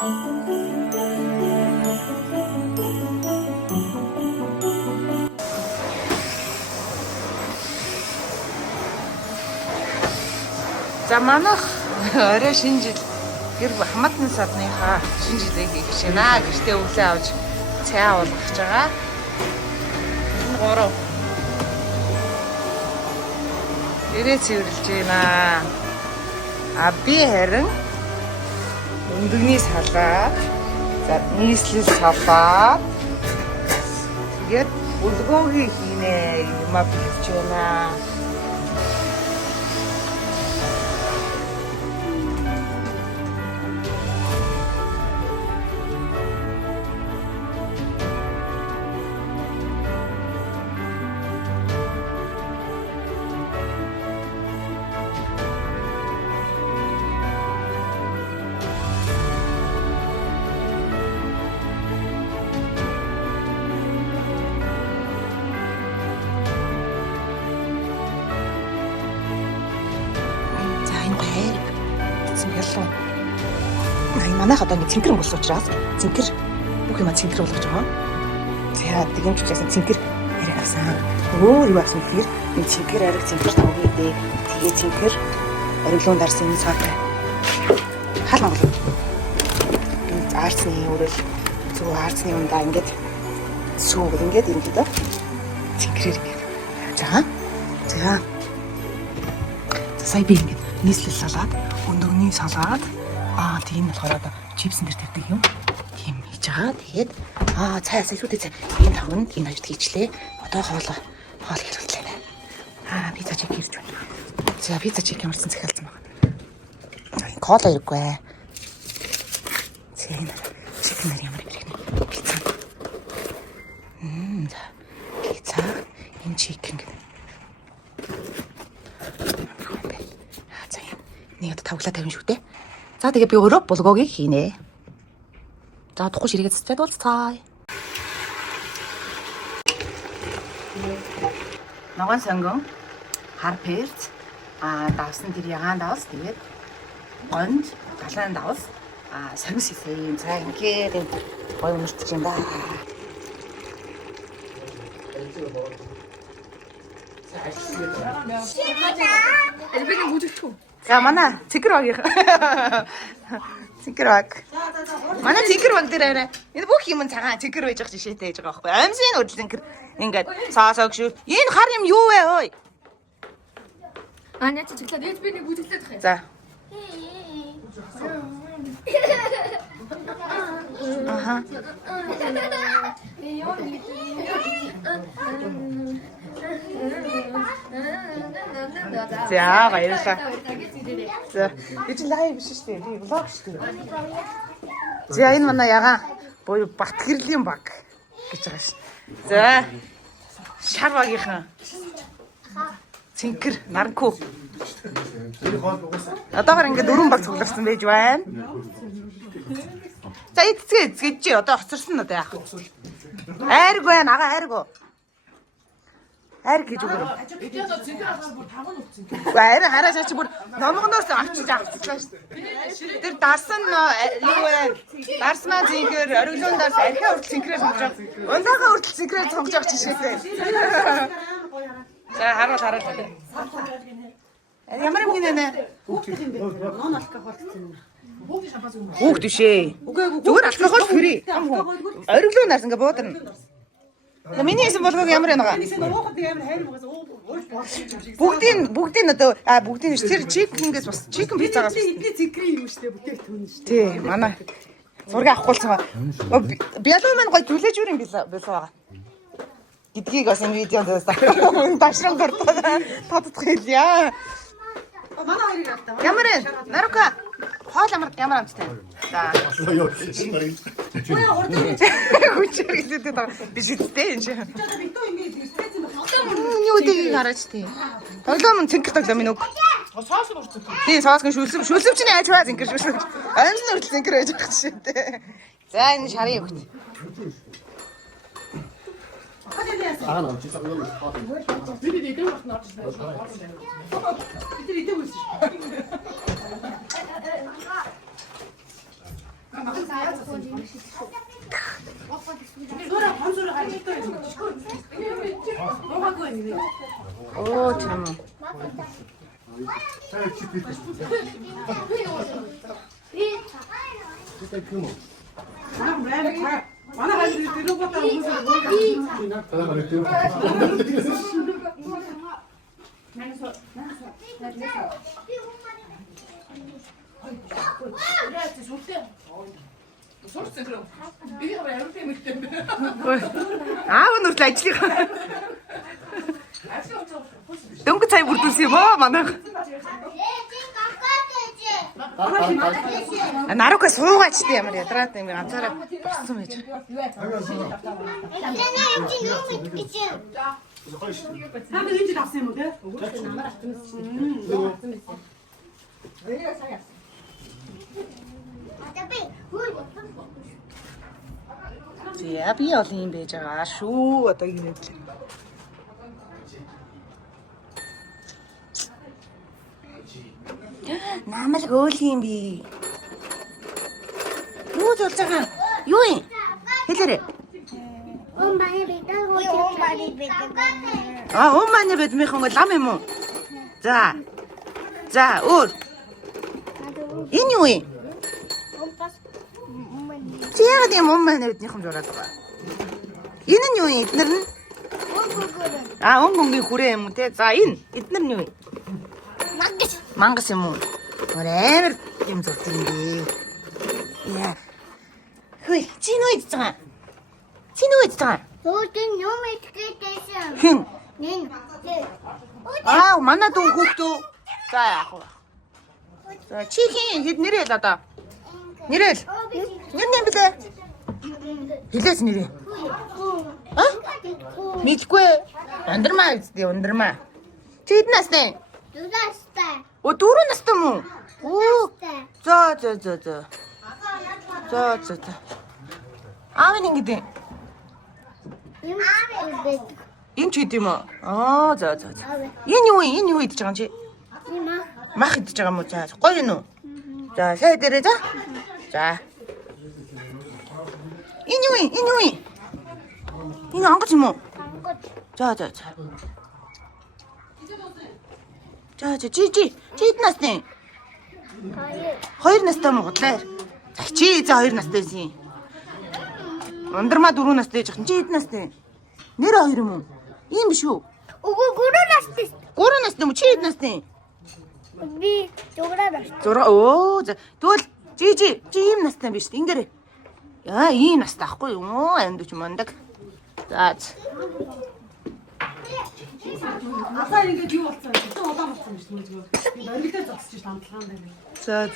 За манайх орой шинэ жил гэр хамаатны садныхаа шинэ жилийг гişнэ. Гэртээ өглөө авч цай уулгах байгаа. Энэ гурав ирээ цэвэрлж байна. А би харин өндөгний салаад, за нийслэл салаад тэгээд бүлгөөгийн хийнэ юмаа бэлж байна. Манайх одоо ингэ цэнхэр өнгөрсөн учраас цэнхэр бүх юм цэнхэр болгож байгаа. За тэгэн ч гэсэн цэнхэр хэрэг асан. Өөр юу асан гэхээр энэ цэнхэр ариг цэнхэр тавгийн дээ. Тэгээ цэнхэр ориглон дарсан энэ цаатай. Хал монголоо. Энэ арцны өрөөл зөв арцны ундаа ингээд сүүг ингээд ерөнхийдөө цэнхрээр ингээд явж байгаа. За. Сая би ингээд нийслэл салаад өндөгний салаад тийм болохоор одоо чипсэн дээр тавьдаг юм. Тийм хийж байгаа. Тэгээд цайсаа шүтээ цай. Энэ тавнд энэ хоёрт хийчлээ. Одоо хоол хийлгэлээ. Пицца чиг хийж байна. За пицца чиг ямарсан захиалсан байна. Кола хэрэггүй. Зэн чигнэр ямар хэрэгнэ. Пицца. За пицца энэ чикен гэдэг. За нэг тавглаа тавина шүү дээ. За тэгээ би өөрөө булгоогийг хийнэ. За тухайн ширээгээ цэцээд уулзцаа. Ногоон сонгон, хар перц, давсан тэр ягаан давс, тэгээд гонд, галаан давс, сомис хийсэн. За ингээд гоё өмөрч юм да. Элбэний бүжигтүү. За манай цэгэр багийнх. Цэгэр баг. Манай цэгэр баг дээр арай. Энэ бүх юм цагаан цэгэр байж байгаа жишээтэй байж байгаа байхгүй. Амьсын хөдөл цэгэр ингээд саасаг шүү. Энэ хар юм юу вэ ой? Аня чиглаад элбэний бүжиглээд хай. За. Аха. За баярлалаа. За би ч лайв биш шүү дээ. Би влог шүү дээ. За энэ манай ягаан буюу Батгэрлийн баг гэж байгаа шин. За шар багийнхан цэнхэр наранхүү. Одоогоор ингээд дөрвөн баг цугларсан байж байна. За эцгээ чи одоо хоцорсон одоо яах вэ? Айрг байна, ага айрг. Айрг гэж өгөө. Айрг хараа чи бүр номгоноос авчиж авчихлаа шүү дээ. Тэр дарсан юу вэ? Дарсмаа цэнхэр, ориглон дарс архиа хүртэл цэнхрээр сонгож байгаа. Ундаахаа хүртэл цэнхрээр сонгож байгаа жишээтэй. За харуул. Ямар юм гинэ? Нон алкогол гэсэн юм. Хүүхд бишээ. Зүгээр алкогол фри. Ориглон дарс ингээ буударна. Миний хэсэг болгоог ямар байна гаа? Бүгдийн одоо бүгдийн тэр чикенгээс бас чикен пиццагаас Эдний цэгрийн юм шүү дээ. Бүтээгдэхүүн шүү дээ. тий манай зургийг авахулсан. Бялуу маань гоё түлээж үрийн билээ байгаа. Гэдгийг бас энэ видеонд дашран дуртаад хэлье. Манай хоёрыг автаа. Ямар вэ? Нарука хоол ямар амттай. За. Хүчээр хэлээд байгаа. Би шидтэй энэ чинь. Битүү юм стресс юм байна. Нүдийг хараач тий. Тоглоом цэнхэр тоглоом минь үг. Соос урцсан. Тий соосгийн шүлсэмчний айж баа цэнхэр шүлсэмч. Амьсны хүртэл цэнхэр байж байгаа жишээтэй. За энэ шарын хөвгт. Бидний идэх болт норч байна. Бидний идэх үлсэн шүү. Оо тийм үү. Аав нь үртэл ажлыг. Дөнгөж цай бүрдүүлсэн юм оо манайх. Нарука суугаач тийм ямар ядраад юм ганцаараа болсон байж. Наа энэ жил авсан юм уу те? За би ол юм байж байгаа шүү. Одоо ингэ л. Намайг хөөл юм би. Юу болж байгаа? Юу юм? Хэлээрэй. Уманы бэдмийнхэн лам юм уу? За. За, өөр. Энэ юу юм? Чи яагаад юм уманы бэдмийнхэн зураад байгаа? Энэ нь юу юм? Эднэр нь? Өнгөнгийн хүрээ юм те. За, энэ эднэр нь юу юм? Мангас юм уу? Амар юм зурдаг юм бэ. Яа. Хөөе, чи юу хийж байгаа? Чи юу хийж байгаа? Төвдөн юм итгэдэгсэн. Хэн? Нин. Манай дүү хүүхдөө. За яах вэ? За чи хэн хэд нэрэл одоо? Нэрэл. Нэр нэм блэ? Хэлээс нэрээ. Мэдгүй. Ундрмаа үстэй ундрмаа. Чи хэд настай? Дурастай. О 4 настай мó? Оо. За. Аав нь ингэдэ. Юм аа. Энд ч гэдэм үү? Аа за. Энэ юу идэж байгаа юм чи? Мах идэж байгаа юм уу? За гоё юу? За сая дээрээ за. За. Энэ юу? Энэ онгоц юм уу? За. За чи хэд настай? 2 настай мó годлаа. За чи за 2 настай байсан. Ундрмаа 4 настай жахан чи хэд настай? Нэр 2 юм уу? Ийм биш үү? Үгүй 3 настай. 3 настай юм чи хэд настай? Би 6 настай. 6 оо за тэгвэл чи ийм настай биш ингээрэй. Яа ийм настай ахгүй юу? Амьд ч мандаг. За. Асаа ингэж юу болсон бэ? Тэ удаан болсон юм шиг нүг. Би өргөдөө зогсож ш хамтлагаан дээр. За.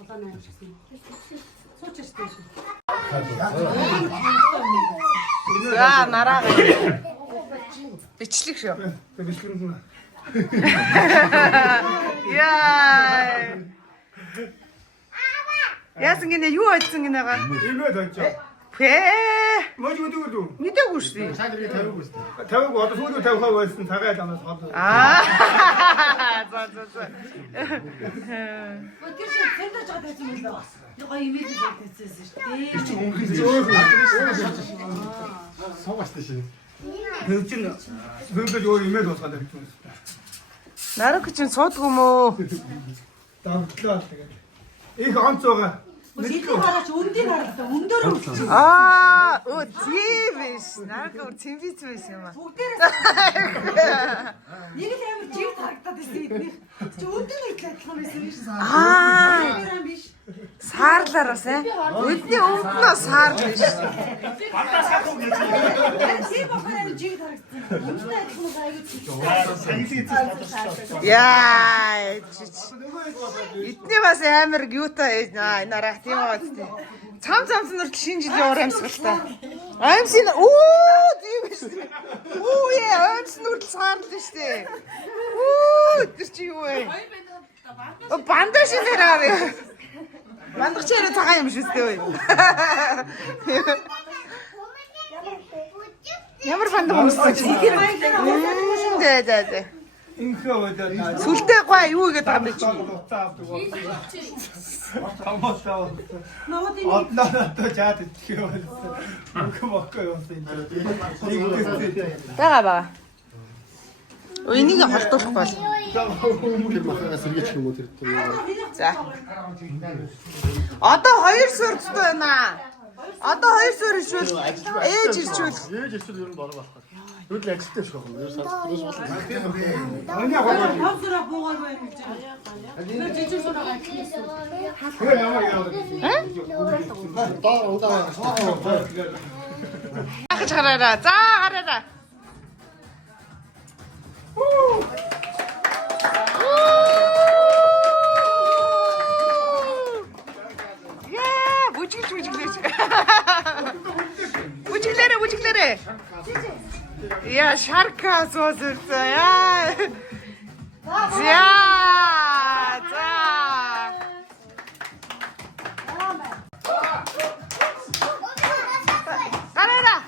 Удаан найр шигсэн. Сууч штэ ш. За нараа. Бичлэг шүү. Бичлэг. Яа. Яасан гинэ юу айтсан гинэгаа? Имээ тавьчаа. Хээ. Мож мэдээгүй. Мэдээгүй шүү. Тавиагүй одоо сүүлд 50% байсан цагаад амаас хол. За. Тэр шиг цэндэж байгаа байсан юм байна. Нөгөө имэйл хийсэн шүү дээ. Чи өнгөрсөн. Согоостой шин. Хөвчин хөвдөж өөр имэйл дуусгаад байсан. Нараг чинь суудгүй мөө. Давтлаа тэгээд. Их онцоога. Сэдвээ хараач өндийг харагдаа. Өндөр үлдсэн. Оо тийм биш. Нараг өөр цэмбиц байсан юм аа. Бүгдээрээ нэг л амар жиг харагдаад байсан эдний. Чи өндөр үлдсэн адилхан байсан биш. Аа. биш. Саарлаараас өдний өвднөө саарл биш. Тийм бохоор жиг харагдсан. Өндөр адилхан аягүй. Яа. Эдний бас амар юутай нараа тийм аа. Цамц нүртэл шинэ жилийн уур амьсгалтай. Амьсын тийм биш. Амьс нүртэл саарлаа штэ. Тэр чи юу вэ? Бандаж нэрээ. Мандагч яруу цагаан юм шүү дээ. Ямар бандаж өмссөн чи? Тэр маягаар За. Инхээ удаа. Сүлдээ гоо юу гэдэг юм бэ чи? Тамаасаа. Одноо жаад идэх юм болсон. Мөнгө мөхгүй болсон. Бага бага. Энийг холдуулах бол. Тэр махаас сэргийч юм уу тэр. За. Одоо 2 суурдтай байна. Одоо 2 суур ишвэл ээж ирчүүл. Ээж ирчүүл ер нь бороо байхгүй. Юу л ажилттай шүү дээ. Юу сард юу болно. Хамсраа буугаар байна гэж байна. Тэр жижиг сураагаа хийсэн. Даа удаа. Ахаж хараараа. За хараараа. Яа, бүжиглэж. Бүжиглээрээ. Я шарка соосоо яа. За. Гараа.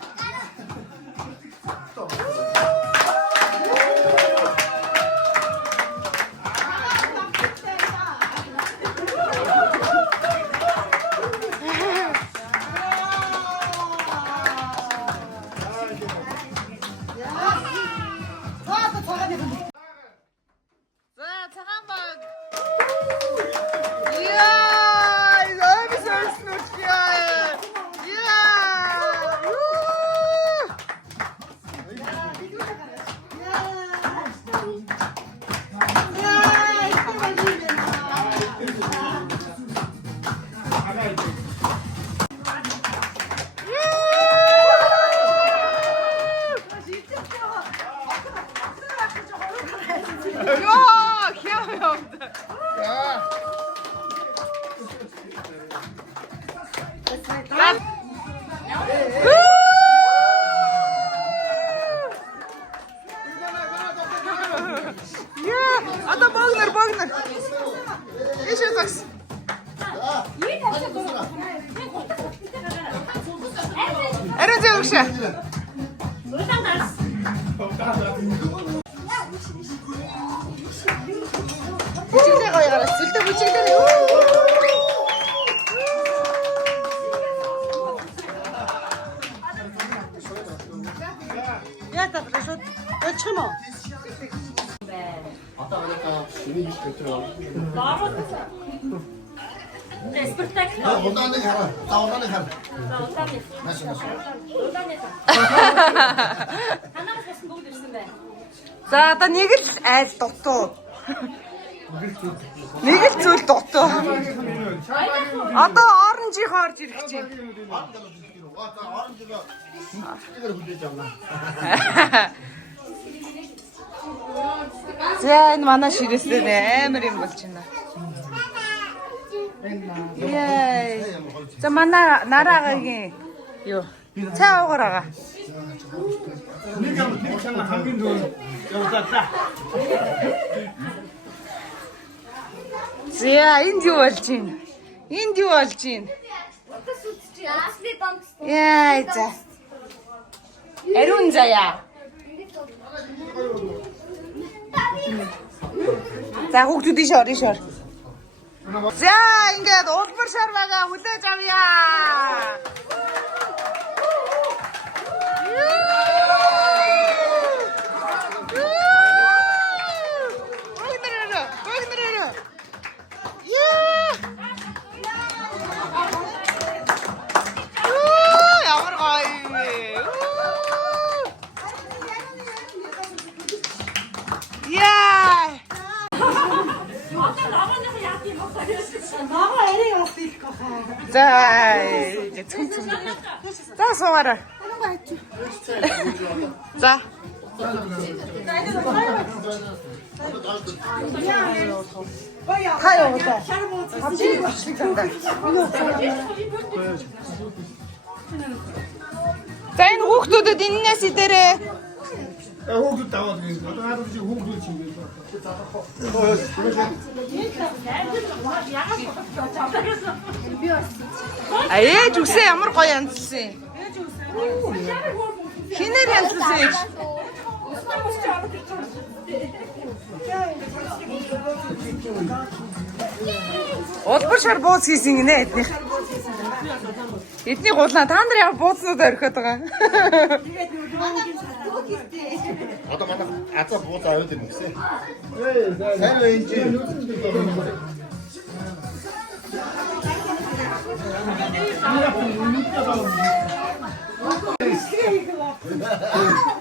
Одоо богнор. Ишээ такс. Арай зөөгшөө. Бүжиглээ гоё гараа. Сүлдээ бүжиглээ. Яа татах шууд. Очих юм уу? Одоо гадаа миний биш гэдэг. Спектакль. Удааны хараа. Удааны хараа. Удааны. Маш. Удааны. Танаас бас бүгд ирсэн байна. За одоо нэг л айл дутуу. Нэг л зүйл дутуу. Одоо оранжийг орж ирэх чинь. Оранжига хингээр хүлээж авна. За энэ манай ширээсээ амар юм болж байна. Яй. За манай нараагагийн юу? Цай уугараа. Нэг чанга хамгийн дөө явуулаа. За энд юу болж байна? Яй за. Эрүүн заяа. За хүүхдүүд ишор. За ингээд улбар шарваага хүлээж авъя. Богнороо. Ямар гоё юм бэ? Яа! Бага арай явах гохоо. За цүм. За суугаарай. За. Хаяа удаа. Хавчиг болчих тандаа. За энэ хүүхдүүдэд эннээс идэрээ. Хүүхдүүд таваад гин. Одоо хаад чи хүүхдүүд чинь байна. Ээж үсээ ямар гоё янзлсан. Хинээр янзлсан ээж. Улбар шар бууз хийсэн гинэ эднийх. Эдний гулаа та нар яа буузнууд орхиод байгаа. Одоо манай азаа бууз аваад юм гэсэн. Сайн байна чи.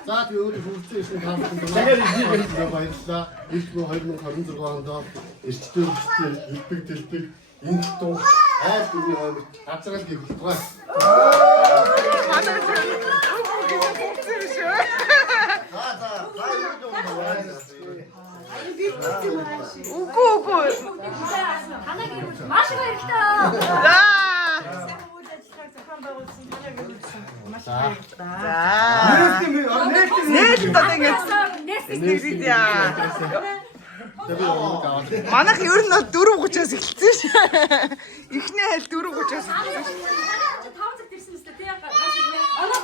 За би өөрөө хурцсан таамаглалд баярлалаа. Ирэх 2026 онд эрчтэй хүчтэй хэлбэг дэлбэг энэ туу айл бүрийн хоймот хазрал хийх байна. Үгүй. Маш баярлалаа. За. Нээд одоо ингэж нэрийдээ. Манайх ер нь 4:30-аас эхэлсэн ш. Эхний хайл 4:30-аас эхэлсэн ш. 5 цаг ирсэн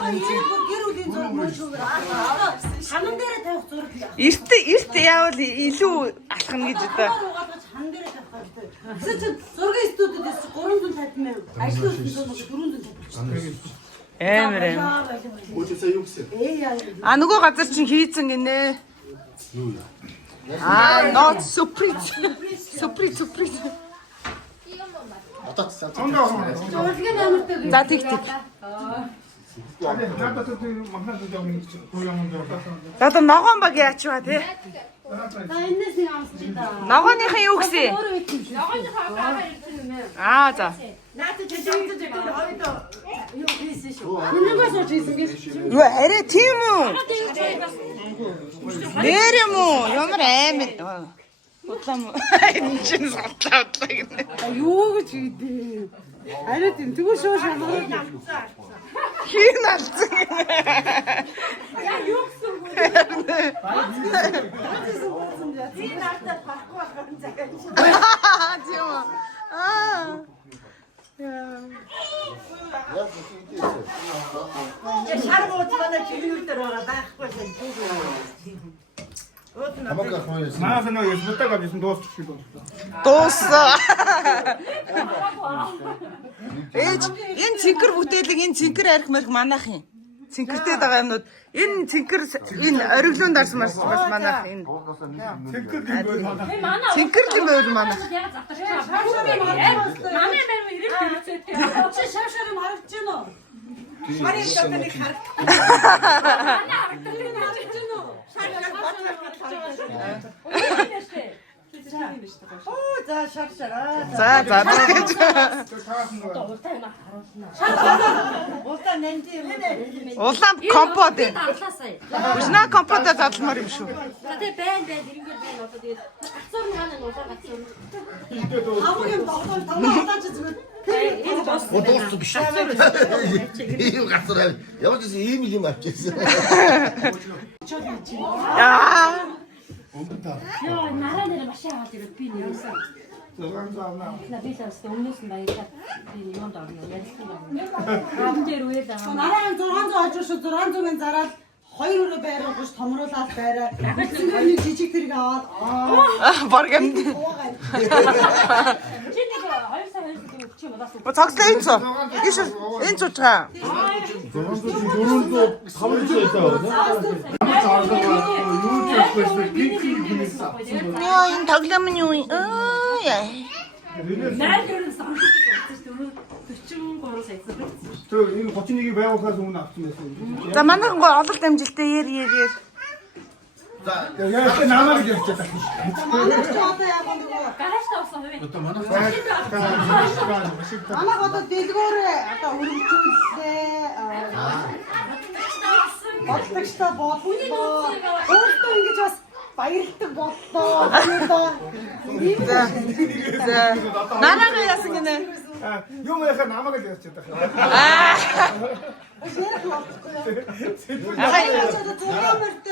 мэт тий. Гэр бүлийн зураг мөн шүү. Шанан дээр тавих зураг. Эрт яавал илүү алхна гэж одоо. Шанан дээр тавих хэрэгтэй. Гэсэн чинь зургийн студиуд 350 мянга. Ажлын студиуд 450. Амар. Үгүй юу гэсэн. А нөгөө газар чинь хийцэн гинэ. Юу яа. Not surprise. Surprise. Одоо цаа. Зургийн амартай. За тэг. Одоо ногоон баг яач ба тий. За энэс нэг амсч та. Ногооныхан юу гэсэн? Ногооныхоо гараа ирсэн юм ээ. Аа за. Наатай жижигтэй хоёроо юу хийсэн шүү. Хүнээс ч хийсэн гэж. Юу арай тийм үү? Нэр юм уу? Ямар амар. Удлаа мó. Энэ чинь удлаа гэнэ. Юу гэж хийдээ. Арай тийм тэгвэл шууд шанараад навцаа. Хин алцсан. Яа юу гэсэн үг вэ? Би наатаа парку ахын цагаан. Тийм үү? Аа. Шаргууд манай чиглэл дээр ороод даахгүй л Хамаагүй хооёс. Маас нөө ясбутаг авсан дуусчих шиг байна. Дуусаа. Ээж энэ цэнхэр бүтээлэг энэ цэнхэр арх мэрх манайх юм. Цэнхэртэй байгаа юмнууд энэ цэнхэр энэ ориглоон дарс бас манайх энэ. Цэнхэр гинбэл манай. Цэнхэр юм байл манайх. Яг завтарч байгаа. Манай мэр ирэх хэрэгцээтэй. Чи шавшарам харагч гэнэ үү? Марийн дотор их харагч. Оо за шавшараа. За гэж. Улаан нэмди юм. Улаан компот. Анхаасаа. Үшнаа компот задлмаар юм шүү. За тэгээ байна эрингээр байна одоо тэгээд гацуур нь хаана нуулаа гацуур. Хамгийн болон таваа ч зүгээр. Энэ бос. Дууссан биш. Ийм гацар авь. Ямар ч ийм юм авчихсан. Аа. Яа нараа нэр маш яагаад ирээд би нэрсэн. На би л өмнөөс нь баярлаа. Би юунд орно ярьсан юм. Аав дээр үйл аа. Нараа 600 хожиж шүү 600-ын зараад 2 өрөө байраа гэж томруулаад байраа. Зүгээр нэг жижиг тэрэг аваад Барган. Чи нэг 2 сар өгч юм удаас. Цогцлоо энэ цоо. Иш энэ цоочгаа. 400 Яа энэ тоглоом нь юу? Аа яа. Найр дөрөв санхүү болчихсон 43 сая. Тэр энэ 31-ийг байгуулахаас өмнө авсан байсан. За манайхан гоо ололт амжилттай яар. За Яг ч намайг гэж ярьж байгаа. одоо яг нөгөө Гараж тавсан хувь. одоо манай манай одоо дэлгүүр одоо өргөжүүлээ. Бодлогчтой боллоо. Өөртөө ингэж бас баярлдаг боллоо. За. Нараа яасан гинэ. Юм яхаа намайг л ярьж байгаа. Аа.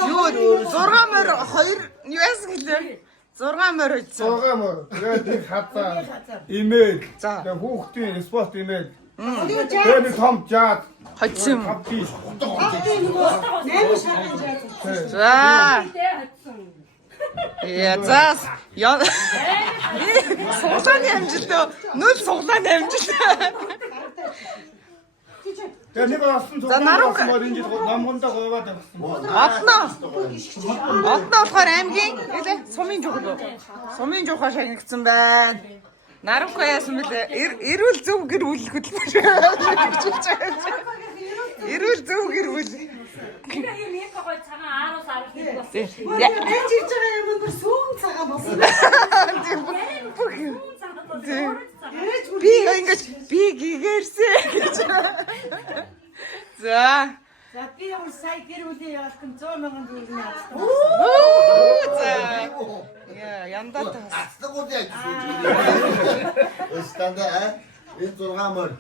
Юу 6 морь 2 юу яасан гэлээ? 6 морь үйсэн. 6 мөр. Тэгээд нэг хатаа имэйл. За. Тэгээд хүүхдийн спорт имэйл. Тэгээ Тэгээд нэг том жаад Хоцсон юм. авчих. нөгөө 8 шарган жаа. За. Тэ хатсан. За суглааны амжилтаа нөл суглааны амжилт. Тэгээ нэг авсан За, нарууг. энэ жил номгондоо говаад авсан. Одноо болохоор аймгийн үлээ сумын жугал уу? Сумын жуухаа шагнагдсан байна. Наруука яасан бэлээ? Эрүүл зөв гэр бүл хөдөлмөр. Эрүүл зөв гэр бүл. Тэгээ юм яг гой цагаан 10-аас 11 болсон. Ээж ирж байгаа юм бүр сүүн цагаан болсон. Би ингэж би гэгэрсэ гэж. За. За би ямар сая гэр бүлийн яалтан 100,000 төгрөг авсан. За. Яа, янда тас. Ацдаг яг Өстөндөө энэ 6 мөр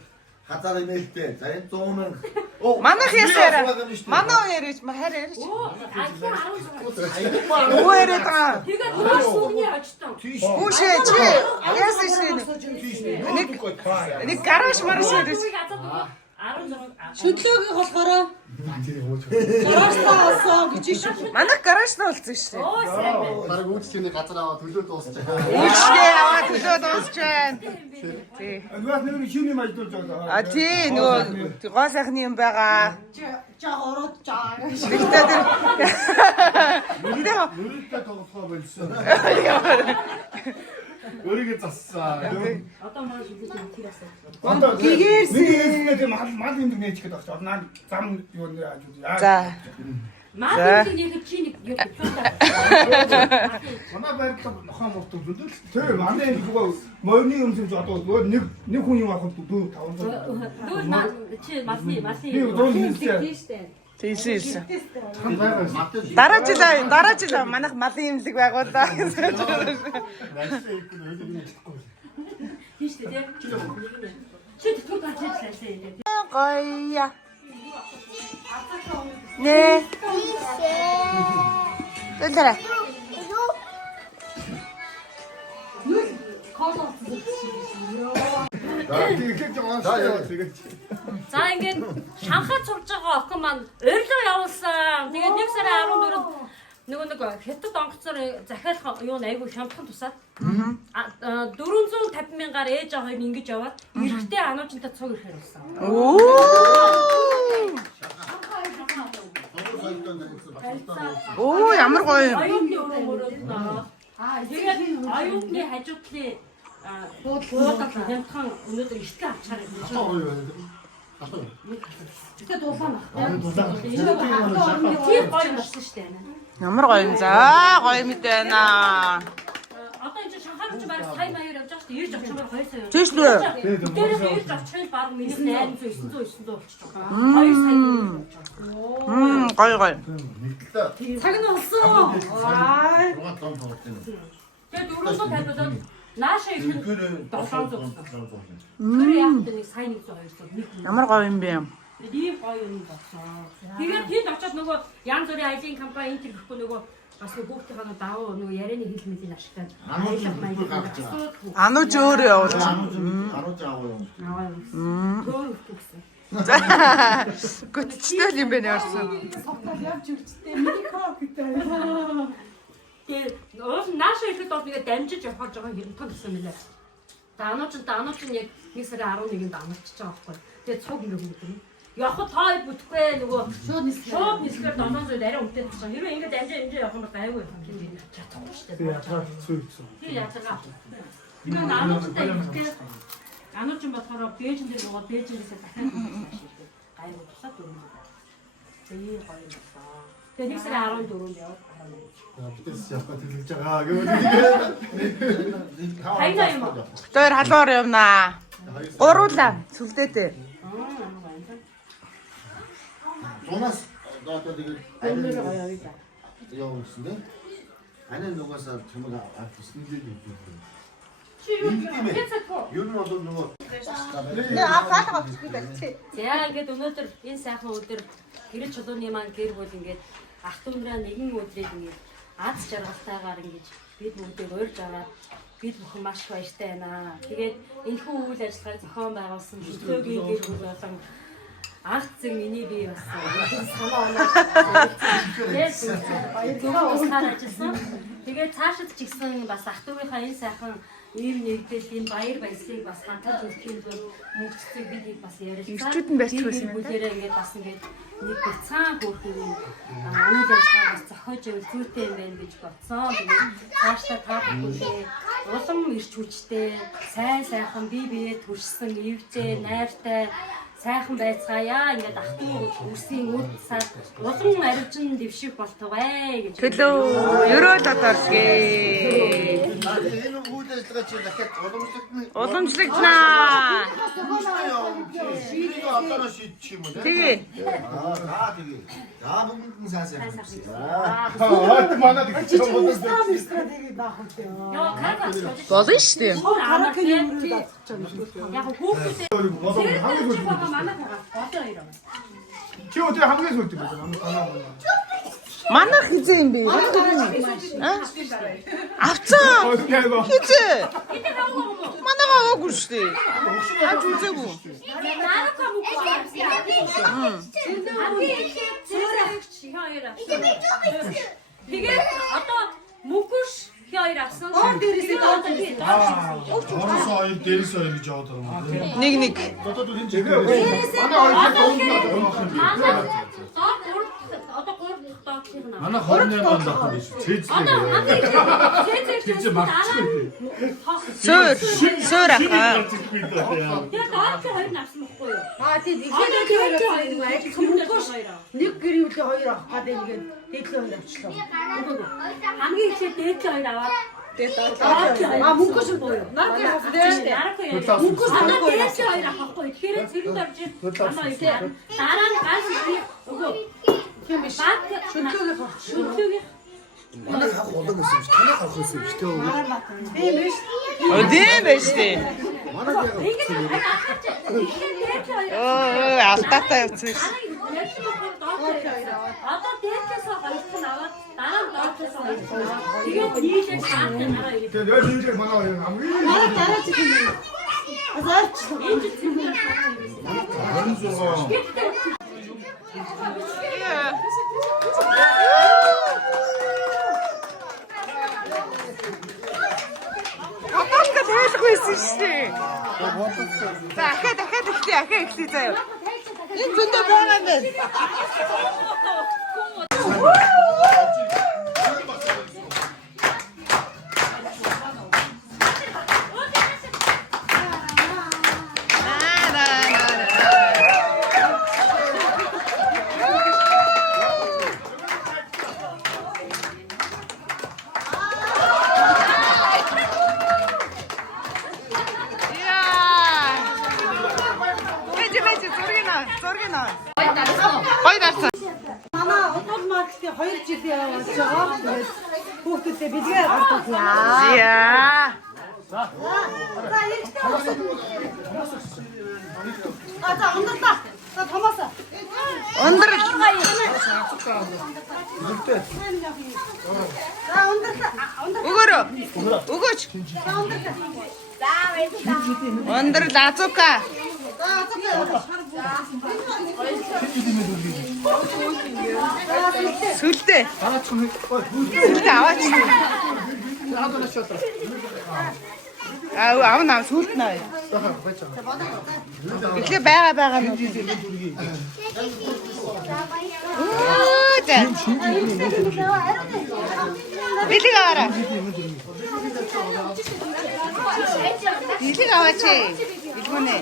хазар нээлттэй. За энэ 100,000. Манайх ясаар. Манай яриж, хараа яриж. Юу яриад байгаа? Тэгээ дөрөв сүүний очтон. Гүшээ чи. Яасан шин. Нэг гараж мараш яриад. 16 Шүтлөөгийн болохоор гараастаа олсон гэж шүү. Манайх гаражнаа болсон шүү дээ. Оо сайн байна. Бараг үүсгэний газар аваа төлөө дуусчихсан. Үйлчлээ аваад төлөө дуусч байна. Тий. Нөгөө нэг шиний маждуулж байгаа. А тий нөгөө гоо сайхны юм байгаа. Жаа ороод жаа. Тэгтээ тэр. Нүрэлтэй тоглохоо болсон. Өөрийгөө зассан. Одоо маань шүлэг тийрээс. Одоо гэгэрсэн мал юм нээж гээд багч. Наа зам юу нэ яаж. За. Маань нэг чи нэг юу Манай байрлал нохоо мурт үзүүлдэг. Тэр манай энэ нөгөө морины өмсөж одоо нэг хүн юм авах 4-500. дүүр маань чи масны Би зүүн Тийшээ. Дараа жил манайх малын имлэг байгууллаа. тийш дээ. Чи түр гачаачлаа юм. Гоё. Нэ. Тэлэрэ. За ингээд Шанхайд сурж байгаа охин маань урилга явуулсан. Тэгээд 1 сарын 14-нд нөгөө нэг хятад онгоцоор захиалах юу айгүй шамтхан тусаад 450,000-аар ээж аваа хоёр ингэж яваад эрэгтэй ануучтай цуг ирэхээр болсон. Оо ямар гоё юм. Аюутны өрөөрөө наа. Тэгээд аюутны хажуудлын буудал хямдхан өнөөдөр ихтэй авчаар юм. Тэгээд дуулаа. Тийм гоё болсон шүү дээ. Ямар гоё юм. За гоё мэт байна. Одоо энэ Шанхайд ч баг сая маягаар явж байгаа шүү дээ. Ирж авчих юм 2 сая. Тийш лээ. Тэрээс ирж авчих баг миний 800 900 болчих жоо. 2 сая. Гоё гоё. Цаг нь болсон. Аа. Тэгээд 450-аад нааша их 700. Тэр яг нэг сая 100 200. Ямар гоё юм бэ? ийм гоё юм болсон. Тэгээд тэнд очиод нөгөө янз бүрийн ажлын компани энэ гэхгүй нөгөө бас хүүхдийнхээ давуу нөгөө ярианы хэлмэлийн ашигтай аялах маягаар асуудаг. Анууч өөрөө явуулж. Анууч аваа юм. Өөр үтгсэн. Гүтчтэй юм байна яарсан. Согтол явж үрчтэй микро гэдэг. Тэгээд уус нааша ихэд бол тэгээ дамжиж явах жоохон хэмтэн гэсэн мэлээ. Анууч нь яг 1 сарын 11-нд амарчж байгаа байхгүй. Тэгээд цуг юм юм. Явах тоо бүтгэхгүй нөгөө шууд нисгээр 700 арай үнэтэй болсон. Хэрвээ ингэж амжаа явах юм бол айгүй юм тийм чадахгүй шүү дээ. Тийм яагаад. Энэ ануучтай ихтэй анууч нь болохоор бээжин дээр нөгөө бээжинээс дахиад гайгүй тусаад өрнө. Тэгээ гоё юм байна. Тэгээ 1 сарын 14-нд яваад Бидээс яхаа төлөж байгаа гэвэл хайна юм аа. Тэр халуур явнаа. Гуруулаа сүлдээтэй. Зунаас одоо тэгээд амир явуулсан дээ. Анаа нугасаа чамаг авчихсан дээ гэдэг. Чи юу яцгаа? Юу нь бол нөгөө Нэ афаалга авчих байлээ. За ингээд өнөөдөр энэ сайхан өдөр гэрэл чулууны маань гэр бүл ингээд ах дүүнраа нэгэн өдрийг ингээд аз жаргалтайгаар ингэж бид бүгдийг уурж аваад бид бүхэн маш баяртай байна. Тэгээд энэхүү үйл ажиллагааг зохион байгуулсан Шүтлөөгийн гэр бүл болон анх зэрэг миний бие болсон. Энэ санаа оноо. Yes. Баярлалаа. Устгаар ажилласан. Тэгээд цаашид ч ихсэн бас ах トゥ гийнхаа энэ сайхан ийм нэгдэл энэ баяр баясгалыг бас гантал үлдэхин мөнгөцгийг бид бас ярилцсан. Ирчүүд нь барьж хөөсөн юм Бүгдээрээ ингээд бас ингээд нэг бяцхан хөөрхөн үйл ажиллагаа бас зохиож ивэл зүйтэй юм байна гэж бодсон. Тэгээд цаашдаа таахгүй улам ирч хүчтэй, сайхан бие биеэ төрсөн, эвжээ, найртай сайхан байцгаая. Ингээд ах トゥ үрсийн үр сар улам арвжин дэвших болтугай гэж. Төлөө ерөөл одоорсгээ. Энэ үйл ажиллагаа чи дахиад Уламжлагнаа. шийдэх одоо шийдчих юм уу? Тэгээ. Тэгээ. Бүгд нь сайн. Манад их ч юм уу. Яа, каркас. Болно шүү дээ. Яг хүүхдүүд манай одоо ирээ. Чи өдөр хамгийн сүүлд юм байна. Манайх хизээ юм бэ? Авцаа. Хизээ. Манайх аваагүй шүү дээ. Хаач үзээгүй. Тэгээд одоо мөнгөш хоёр авсан. Орос хоёр дээрээс хоёр гэж яваад байгаа юм. Нэг. Одоо энэ жигээ. Одоо 3 доотлих нь. Манай 28 онд авах юм биш. Цэцлээ. Суур ахаа. Яг доотлих хоёр авсан байхгүй юу? Тэгээд нэг гэр үлээ хоёр авах гэдэг ингээд дээдлээ хоёр авчлаа. Хамгийн ихээ дээдлээ хоёр аваад мөнгөс үү? Наркай авсан дээ. мөнгөс одоо дээдлээ хоёр авахгүй. Тэгэхээр цэрэнд орж дараа нь ганц өгөө. Тийм биш. Шүнтөөгөө авах. Шүнтөөгөө Манай хах болог гэсэн юм чи танай авах гэсэн юм чи тээ. Тийм биш. Өдөө байж тээ. Манай яг Алдаатай явцсан. одоо дээдлээс хоёрт нь аваад дараа нь доотлоос хоёрт нь аваад тэгээд нийлээд шаардсан дараа ирээд. Тэгээ яг энэ манай хоёр хамгийн Дараа чи юм. Азарч. Энэ чинь цэвэр Хатаска тайлхгүйсэн шүү дээ. За дахиад эхлэе заяа. Энэ зөндөө байгаа юм байна. Гой дарсан. Манай одод маркетинг 2 жил явуулж байгаа. Тэгээд хүүхдүүдээ бэлгээ гаргах яа. Яа. За ундраа. За томоосоо. Өндөр. За ундраа. Өгөөрөө. Өгөөч. Өндөр лазука. Сүлдээ. Сүлдээ аваач. Аав нам сүлд наа. Ихлэ байгаа нь. Билэг аваарай. Билэг аваач. Билгүнэ.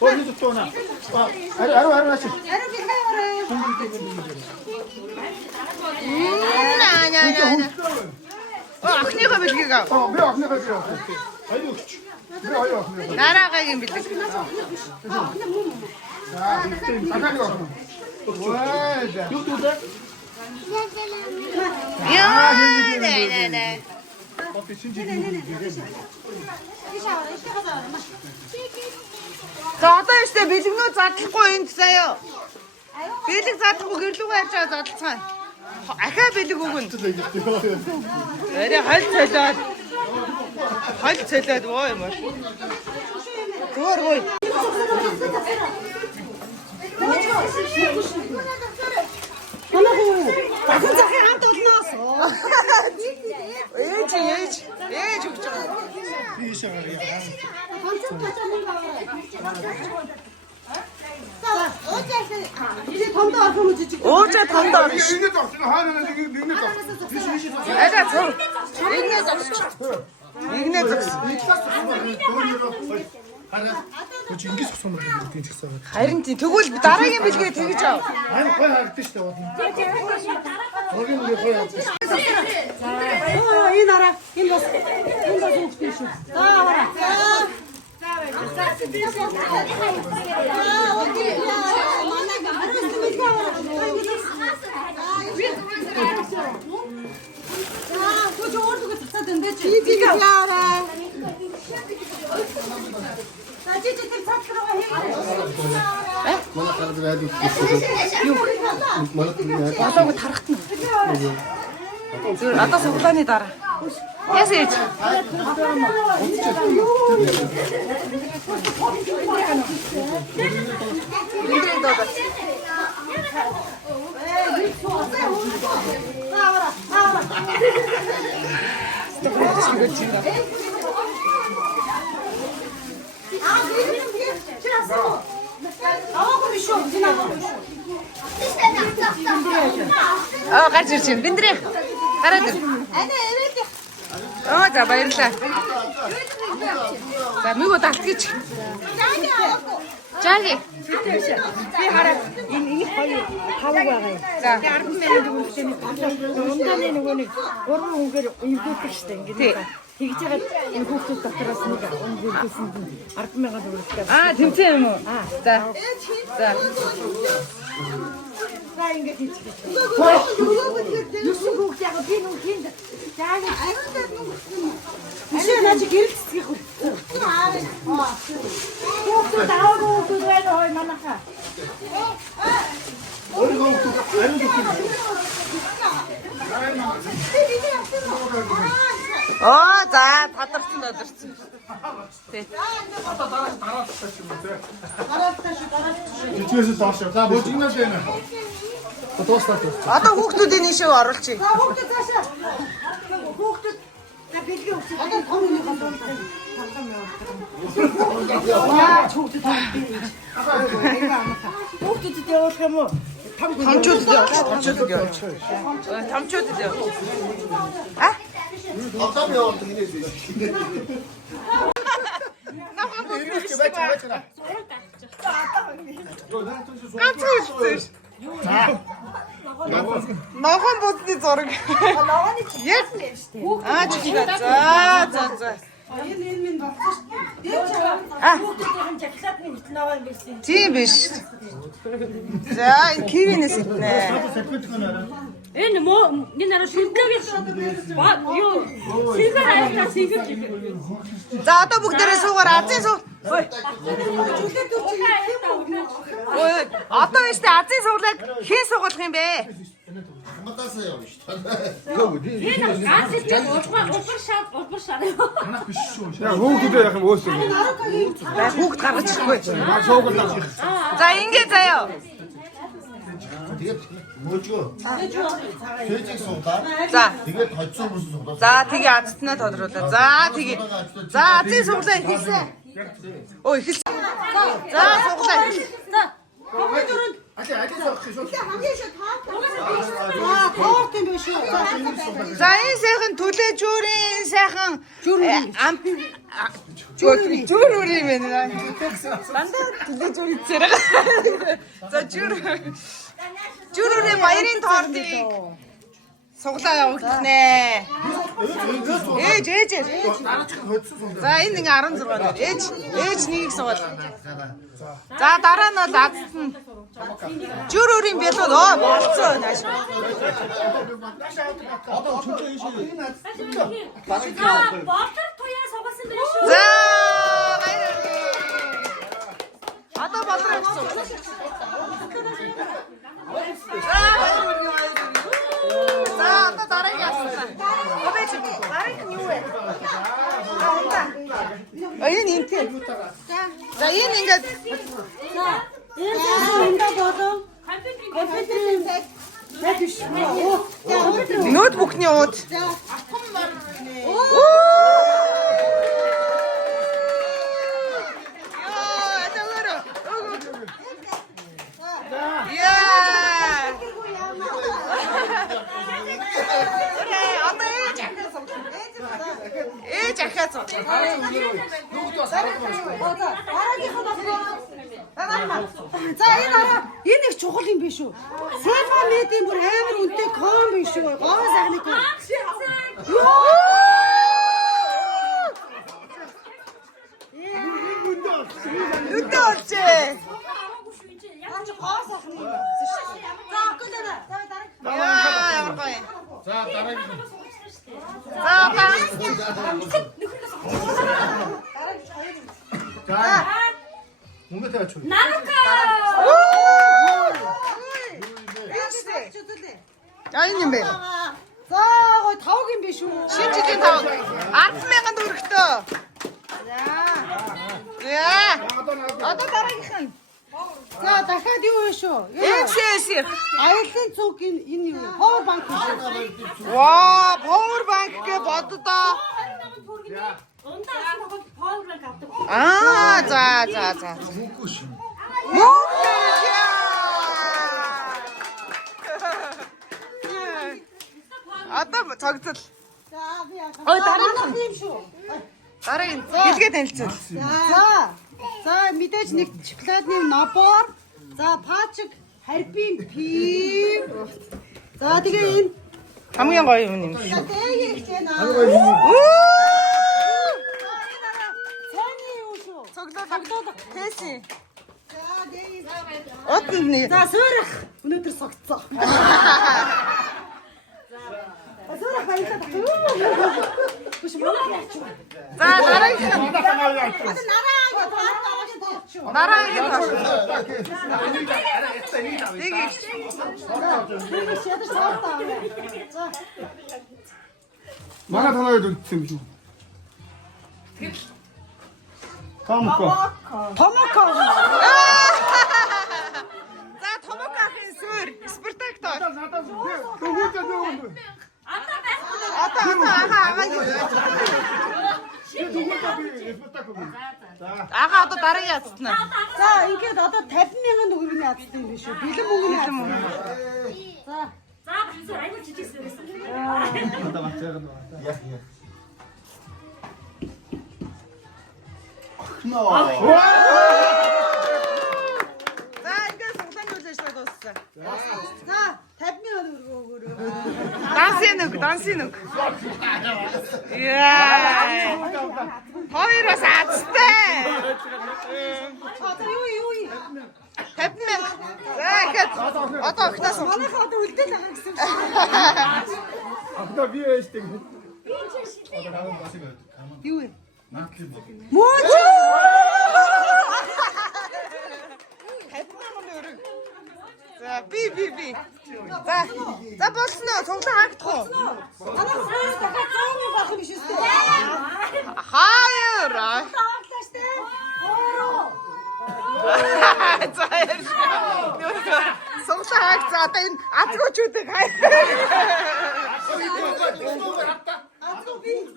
Өөрөөр хэлбэл аруу Ари бэлгээ аваарай. Ахныхаа билгийг ав. би ахныхаа би авах. Аюу ч. Би аюу авах. Дараагийн билэг. За тийм дахиад авах. Ваа. Юу дүү? Яа, нэ. Окей, шинжи. За одоо яштэй бэлгнөө задлахгүй энд заяа. Бэлэг задлахгүй гэрлүүгээ явж байгаа задлцгаана. Ахаа бэлэг өгнө. Арай хол цолоод оо юм аа. Зөөр гой. Манай хүү. Дахин захын хамт олноос. 이제 덤도 안 보면 지지. Уужаа тондоо орно. Нэгнээ зогсно хаана нэгнээ зогсно. Арай зөв. Нэгнээ зогсч. Нэгнээ зогс. Чи ингээс гусан мөр гэдэг ч гэсэн. Харин тийм тэгвэл дараагийн бэлгээ тэгж ав. Айн гой харагдаж шүү дээ. Огийн мөр гой харагдаж. 이 나라 이 뭐. 이 뭐 좀 주. 자, 와라. Манай гараад байдаг гэсэн. Юу? Манай Болоогүй тарахтна. Зөв одоо суглааны дараа. Яс ээж. Гарч ирж байна. Биндрээ. Гараад ир. За баярлалаа. За мигөө далтгийч. Жааги. Би хараа энэ хоёр тавг байгаа юм. За 10 минут үргэлжлэний ундааны нөгөө нэг 3 хүнгээр эвгүүлдэг штэ ингээд. Тэгж яагаад энэ хүүхдүүд дотроос нэг өнгөрүүлсэн 10,000 төгрөгтэй. Тэмцээ юм уу? За. За. За ингээд хийчих. Юусын хүүхд яг би нүг хийнд. Жааги айгуултай нүг. Бишээ наач гэрэлцэх хүүхд. Хүүхд даавар хүүхд байна хой манайха. өөрийгөө ариун дөхөв. За тадарсан. Тий. Жижигээс доош. За божигнал байна. Дуустаа. Одоо хүүхдүүдийн нийшээ оруулчих. хүүхд цаашаа. Хүүхд за бэлгээ өгч. Одоо том нэг болсон. Хүүхдэд явуулах юм уу? Томчууд явуулж. Томчууд явуулж. Одоо би яваад инээс биш. Ирээч бачаа. Нохон будны зураг. Ногооны Yes. Чиглээ. За. энэ минь болсон шүү дээ. Хүүхдүүдийн жаглаадны хөтлнөгөө ингэсэн. Тийм биш. За энэ кивинээс итнэ. Энэ нэр шилдэгээс юу сэлгэр айлаа сэлгэр. За одоо бүгдээрээ суугаар азийн суу. Ой. Одоо ихтэй азийн суулгыг хэн суулгах юм бэ? Хамаатасаа явна шүү дээ. Энэ ганц их улбар шар. Яа хүүхдүүдээ яах юм өөсөө. Хүүхд гаргаж ирэхгүй. Суугаад. За ингэ заяа. Тэгээд мөжөө. Тэжиг суудаа. За. Тэгээд хоцсон бүс суудаа. За тэгээ азтнаа тодруулаа. За тэгээ. За азийн суулгаа хийсэн. Ой ихэл. За суулгаа. За. Алиас авах шүү. Тоорт юм биш үү? За энэ сайхан түлээ жүрийн сайхан жүр юм байна. Дандаа түлээ жүр зэрэг. За жүрийн баярын тортыг суглаа явуулах нэ. Ээж. За энэ ингээ 16 ээж нэгийг сугаал. За дараа нь бол азтна. Жүрийн бэлүүд болцоо нааш. Одоо чөлөө ийшээ. Болтор туяа сугасан байх шүү. За баярлалаа. Одоо болроо гэсэн. За одоо дараагийн асуулт. Обэж дараагийн нь юу вэ? Энэ интэй. За энэ ингээд Энэ болов. Компьютерийн мэдвш. ноутбукны ууд. За энэ араа энэ их чухал юм биш үү? Селфа медийн бүр амар үнэтэй ком биш үү? Гоо сайхны ком. Нүдээ олжээ. Аач гоо сайхны юм. За околоо. Яа, ямар гоё. За дараагийн. За ба. За. Өмнөд тавьж шүү. Нарака. Яа энэ юм бэ? За гоо тавг юм биш үү? Шинэ жилийн тав 10,000 төгрөгтөө. Яа. Одоо дараагийнх нь. За дахиад юу вэ шүү? MCS. Аялын цуг энэ юу? Power bank биш үү? Ваа, power bank гэ боддоо. Ундаа ахын паурыг авдаг. За. Мөнгө. Одоо цогцол. За би яах вэ? Ой, дараагийн юм шүү. дараагийн хэлгээ танилцуул. За мэдээж нэг шоколадны набор. За паачиг харбин пив. За тэгээ энэ Хамгийн гоё юм юм шүү. тэгээ ихтэй наа. Цааны юу шүү? Цоглоо. Тэси. За тэгээ. Отнд нэг. За суурах. Өнөөдөр согцоо. Суурах баялаа. Биш манай яач. За дараагийн. Дараагийн. Манай танаад үлдсэн юм шүү. Томко. Томоко. За томокохийн суур Спартактор. Надад дөгөөд дөгөөд. Одоо ага. Ага одоо дараагийн яцтна. За ингээд одоо 50,000 төгрөгийн яцсан юм биш үү? Бэлэн мөнгөний яцсан. За За би айгүй жижигсэн байсан. За ингээд суглааны үйл ажиллагаа дууссан. за 50,000 төгрөг өгөөрэй. Дансын үг. Яа. Хоёр бас азтай. Одоо юу 50,000. За ихэд одоо огтоос манайхаа одоо үлдээл байгаа гэсэн юм шиг. Одоо би ээжтэй. Юу вэ? Наадлын бол. Мөөч. 50,000 өрөг. За би. За болсон уу? Цуглаа хаагдах уу? Манайх өөрөө дахиад 100,000 авах юм биш үү? Хоёр. Тааглаа штэ. Өөрөө. За яаш. Цуглаа хаагц одоо энэ азгуучуудыг хай.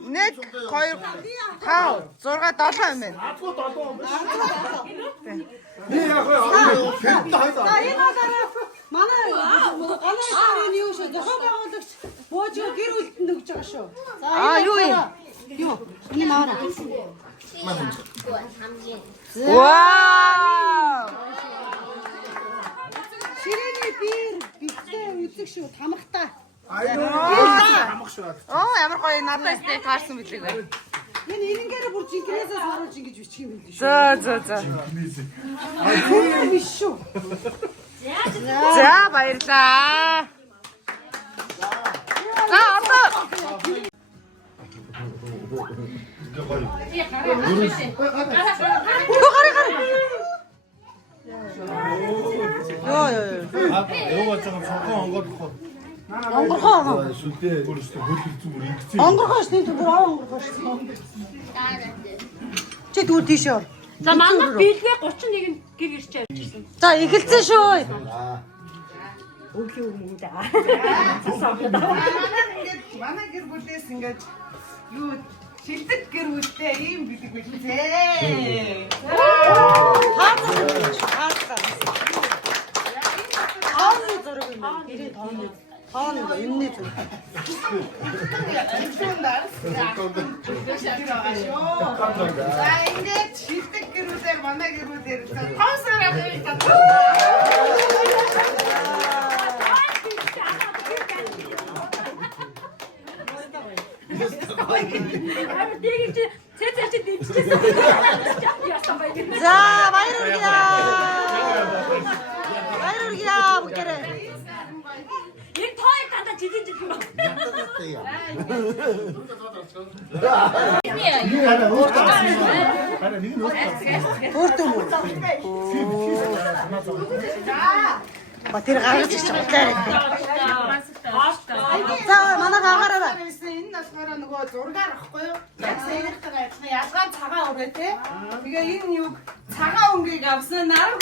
1 2 5 6 7 юм байна. Би яах вэ? За энэ удаараа манай шарын юу шүү? Зохион байгуулагч боожоо гэр бүлтэнд өгж байгаа шүү. За юу юм? Юу? Энэ наараа. Вау! Ширээний биер битээ үзэг шүү. Тамхтай. Ямар гоё надад сте таарсан билээ гэ. Энэ энэнгээр бүр жинкнээсээ саруулж ингэж бичих юм биш үү? За. Юу биш шүү. За баярлаа. За одоо Юу болж байгаа сонгон онгоодох. Онгорхоо. Сүлдээ өөрөөсөө хөлөг зүгээр ингэсэн. Онгорхоо шүү дээ бүр онгорхоо шүү. Чи дүү тийш ор. За манай бэлгээ 31-нд гэр ирч авчихсан. За эхэлсэн шүү. Өглөө өмнөдөө. манай гэр бүлээс ингэж юу шилдэг гэр бүлтэй ийм бидэг үлээ. Хааны зураг юм. Гэрээ тооны. Хааны юмны зураг. За ингээд шилдэг гэрүүдээр манай гэрүүдээр 5 сараар За баяр хүргье. Баяр хүргье бүгдээрээ. Энэ той дандаа жижиг жижиг юм. Өөртөө мөн. Ба тэр гаргаж ирчих удлаа. За манай гаагаараа. энэ насгаараа нөгөө зургаар ахгүй юу? Яг сэнийхтэйгээ адилхан ялгаан цагаан өрөө те. Тэгээ энэ юг цагаан өнгийг авсан нарав.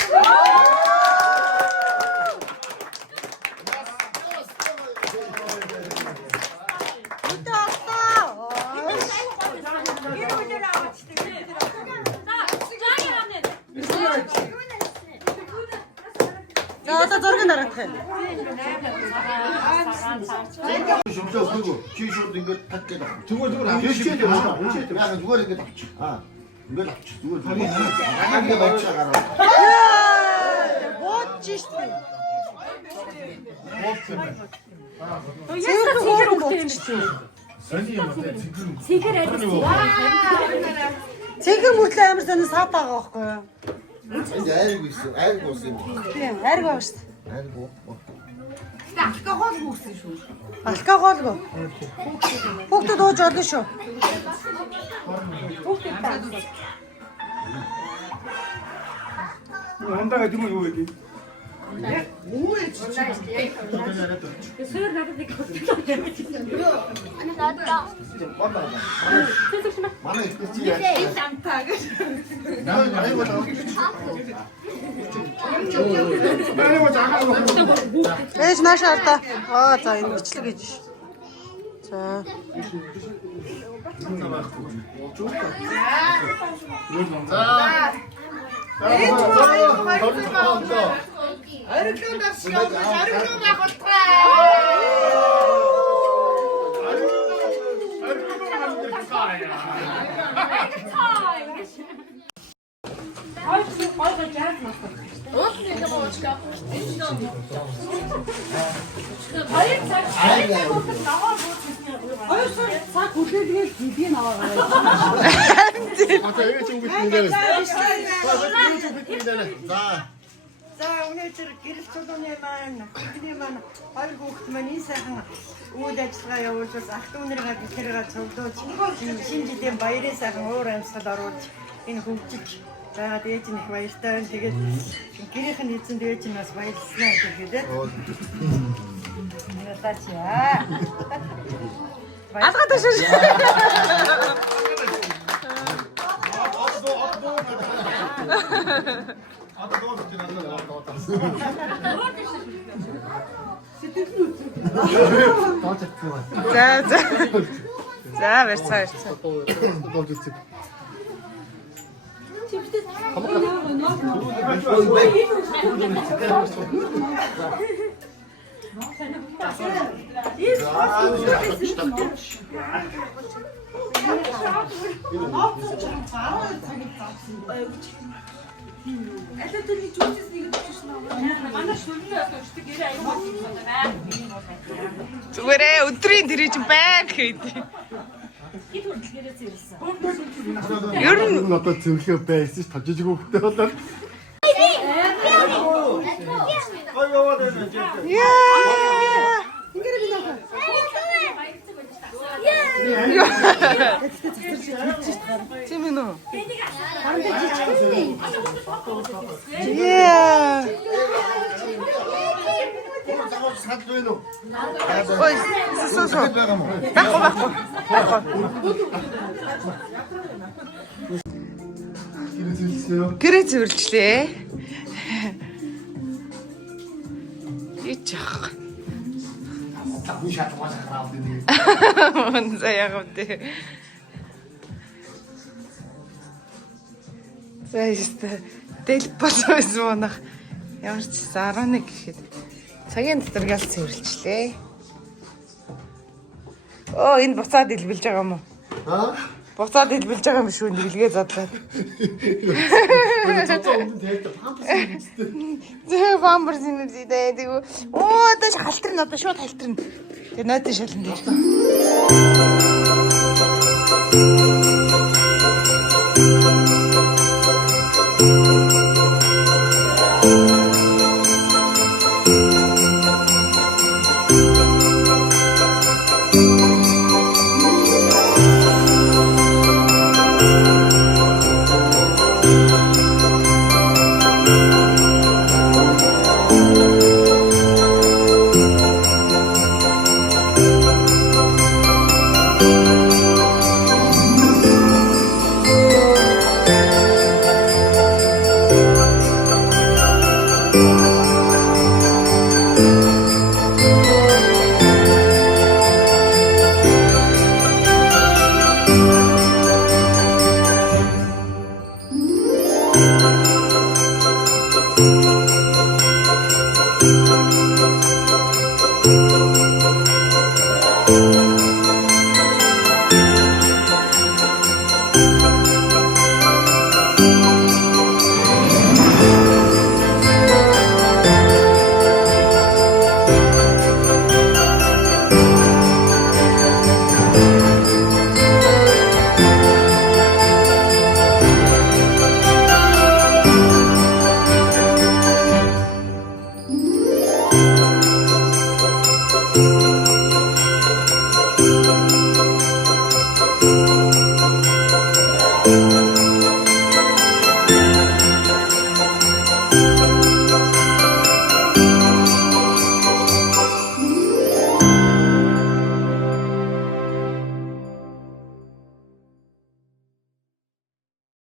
За одоо зургийг дараах юм. Шүмлээ өгөө. Чи шууд ингээд таг гэдэг. Зүгээр авчих. Яг зүгээр ингээд авчих. Ингээд авчих. Зүгээр ингээд авчих гараа. Бууж штэ. Ястаа цэгэр өгтэй юм биш үү? Цэгэр айдас. Цэгэр мөртлөө амар сонь саад байгаа байхгүй юу? Айрг байсан. Айрг болсон юм. Тийм, айрг байгаа штэ. Айрг. Алкогол үүсэн шүү. Алкоголгүй. Хүүхдүүд ууж болно шүү. Хондоо гэдэг юм юу вэ? Сэр надад нэг Манай их чи яа. Ээж нааш ардаа. За энэ бичлэг гэж ш. За. Ариглон даршиг ариглон байгуултаа. Цаг хүлээгээл гэдгийг наваагаа. За өнөөдөр гэрэл чулууны маань бидний маань хоёр хүүхэд маань энэ сайхан үйл ажиллагаа явуулж ах дүүнэрээ битэргээ цуглуулж шинэ жилийн баярын сайхан уур амьсгал оруулж энэ хөгжиж байгаад ээж нь их баяртай байна. Тэгээд гэрийнхэн эзэнд ээж нь бас баярлалаа гэхэд Натача. Алга ташаа. За барьцаа. Зүгээрээ өдрийн тэр чинь байна гэдэг. Ер нь одоо зөвлөгөө байсан ш тажиж өгөхтэй болоод. Тийм үү? Сад байна уу? Ой, суу. Байхгүй. Гэрээ зөвлөлчлээ. Ич яах. Та хүн шатгаас хараад байна. За яг үгүй. За яста тэл босоос монах ямар ч 11 гэхэд цагийн дотор гал цэвэрлжлээ. Оо энэ буцаад илбэлж байгаа юм уу? Буцаад хэлбэлж байгаа юм шүү нэглгээ задлаад. Цацаа өмнө тавьдаг памперс үзтээ. Зээ бамбарс юм дээ. Тэгв. Оо одоо халтарна одоо шууд халтарна. Тэгээ нойтын шалан дээр.